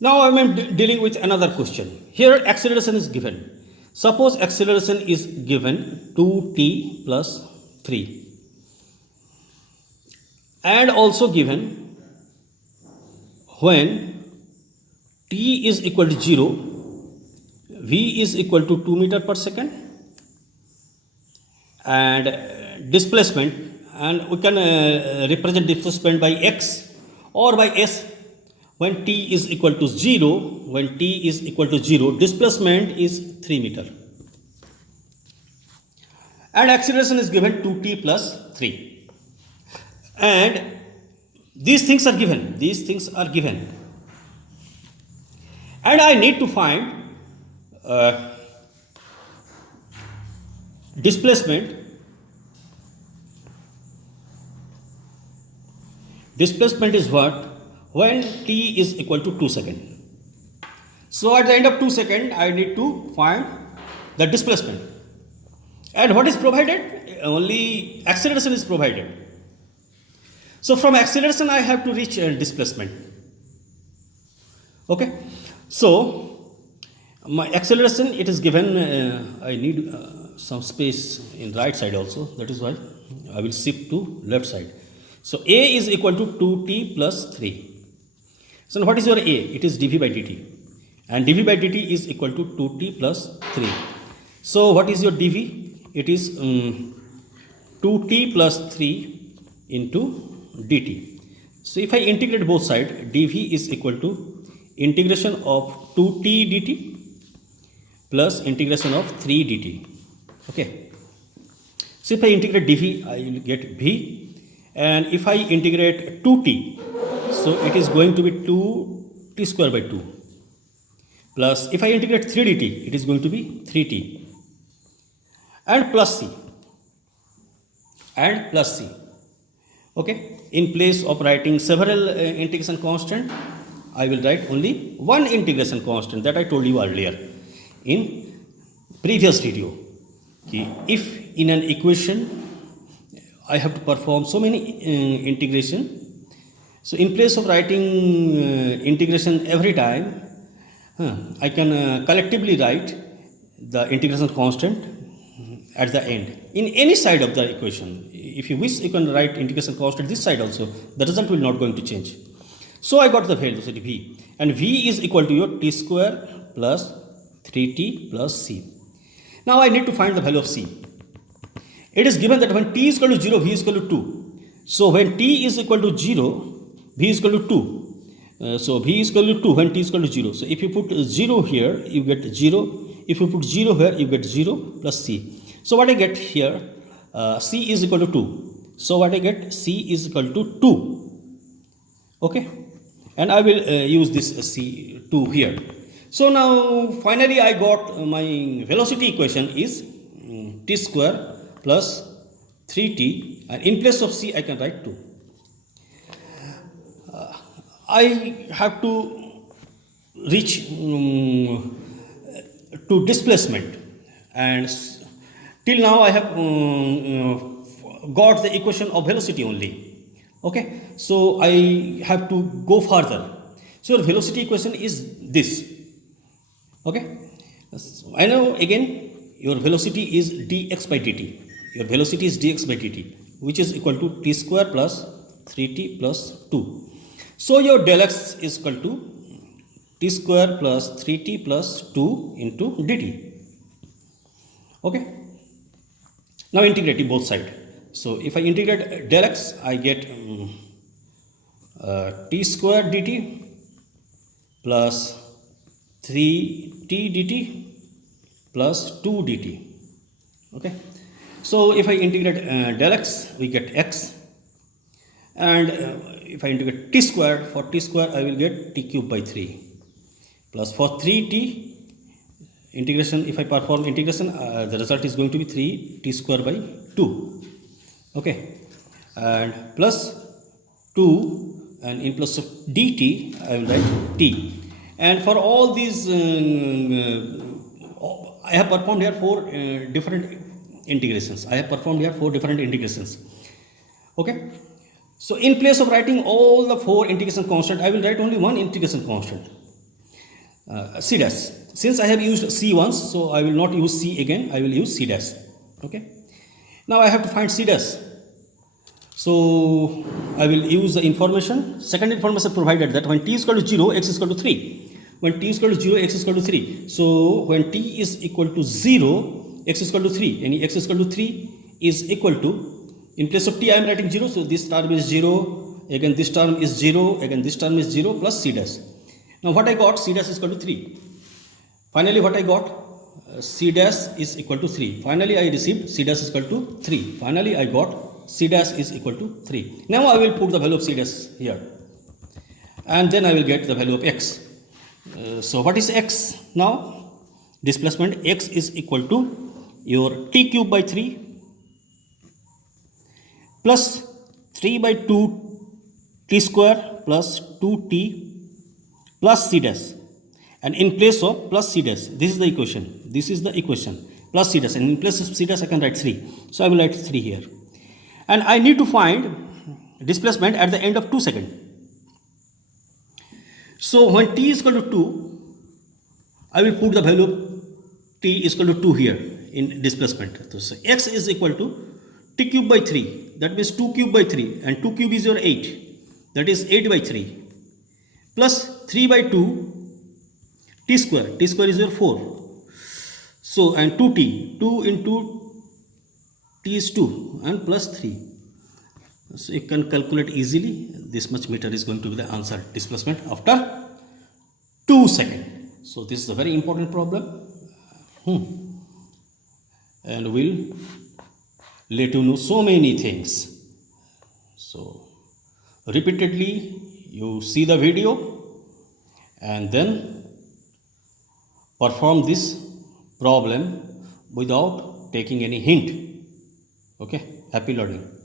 Now I am dealing with another question. Here acceleration is given. Suppose acceleration is given 2t plus 3 and also given when t is equal to 0, v is equal to 2 meter per second and displacement, and we can represent displacement by x or by s. When t is equal to 0, displacement is 3 meter and acceleration is given 2t plus 3, and these things are given and I need to find displacement. Displacement is what? When t is equal to 2 seconds. So at the end of 2 seconds, I need to find the displacement. And what is provided? Only acceleration is provided. So from acceleration, I have to reach displacement. Okay. So my acceleration, it is given. I need some space in right side also. That is why I will shift to left side. So a is equal to 2t plus 3. So what is your a? It is dv by dt, and dv by dt is equal to 2t plus 3. So what is your dv? It is 2t plus 3 into dt. So if I integrate both sides, dv is equal to integration of 2t dt plus integration of 3 dt. Okay. So if I integrate dv, I will get v, and if I integrate 2t, so it is going to be 2t square by 2 plus, if I integrate 3 dt, it is going to be 3t and plus c. Okay. In place of writing several integration constant, I will write only one integration constant that I told you earlier in previous video. If in an equation I have to perform so many integration, so in place of writing integration every time, I can collectively write the integration constant at the end in any side of the equation. If you wish, you can write integration constant this side also. The result will not going to change. So I got the velocity v, and v is equal to your t square plus 3t plus c. Now I need to find the value of c. It is given that when t is equal to 0, v is equal to 2. So when t is equal to 0, v is equal to 2. So v is equal to 2 when t is equal to 0. So if you put 0 here, you get 0. If you put 0 here, you get 0 plus c. So what I get here, c is equal to 2. So what I get, c is equal to 2. Okay. And I will use this c2 here. So now finally I got my velocity equation is t square plus 3t, and in place of c I can write 2. I have to reach to displacement, and till now I have got the equation of velocity only. Okay, so I have to go further. So your velocity equation is this. Okay, I know again your velocity is dx by dt. Your velocity is dx by dt, which is equal to t square plus 3t plus 2. So your del x is equal to t square plus 3t plus 2 into dt. Okay. Now integrating both sides. So if I integrate del x, I get t square dt plus 3t dt plus 2 dt. Okay. So if I integrate del x, we get x, and if I integrate t square, for t square I will get t cube by 3 plus for 3t integration, if I perform integration, the result is going to be 3t square by 2. Okay, and plus 2, and in plus of dt I will write t. And for all these I have performed here 4 different integrations. Okay. So in place of writing all the 4 integration constant, I will write only one integration constant. C dash. Since I have used C once, so I will not use C again, I will use C dash. Okay. Now I have to find C dash. So I will use the information, second information provided, that when t is equal to 0, x is equal to 3. When t is equal to 0, x is equal to 3. So when t is equal to 0, x is equal to 3. And x is equal to 3 is equal to, in place of t I am writing 0, so this term is 0, again this term is 0, again this term is 0 plus C dash. Now what I got, C dash is equal to 3. Finally what I got, C dash is equal to 3. Finally I received C dash is equal to 3. Finally I got C dash is equal to 3. Now I will put the value of C dash here. And then I will get the value of x. So what is x now? Displacement x is equal to your t cube by 3 plus 3 by 2 t square plus 2t plus C dash. And in place of plus C dash, this is the equation. This is the equation. Plus C dash. And in place of C dash I can write 3. So I will write 3 here. And I need to find displacement at the end of 2 seconds. So when t is equal to 2, I will put the value of t is equal to 2 here in displacement. So x is equal to t cube by 3. That means 2 cube by 3. And 2 cube is your 8. That is 8 by 3. Plus 3 by 2 t square. T square is your 4. So and 2t. 2 into t is 2 and plus 3. So you can calculate easily. This much meter is going to be the answer, displacement after 2 seconds. So this is a very important problem. And we'll let you know so many things. So repeatedly you see the video and then perform this problem without taking any hint. Okay, happy learning.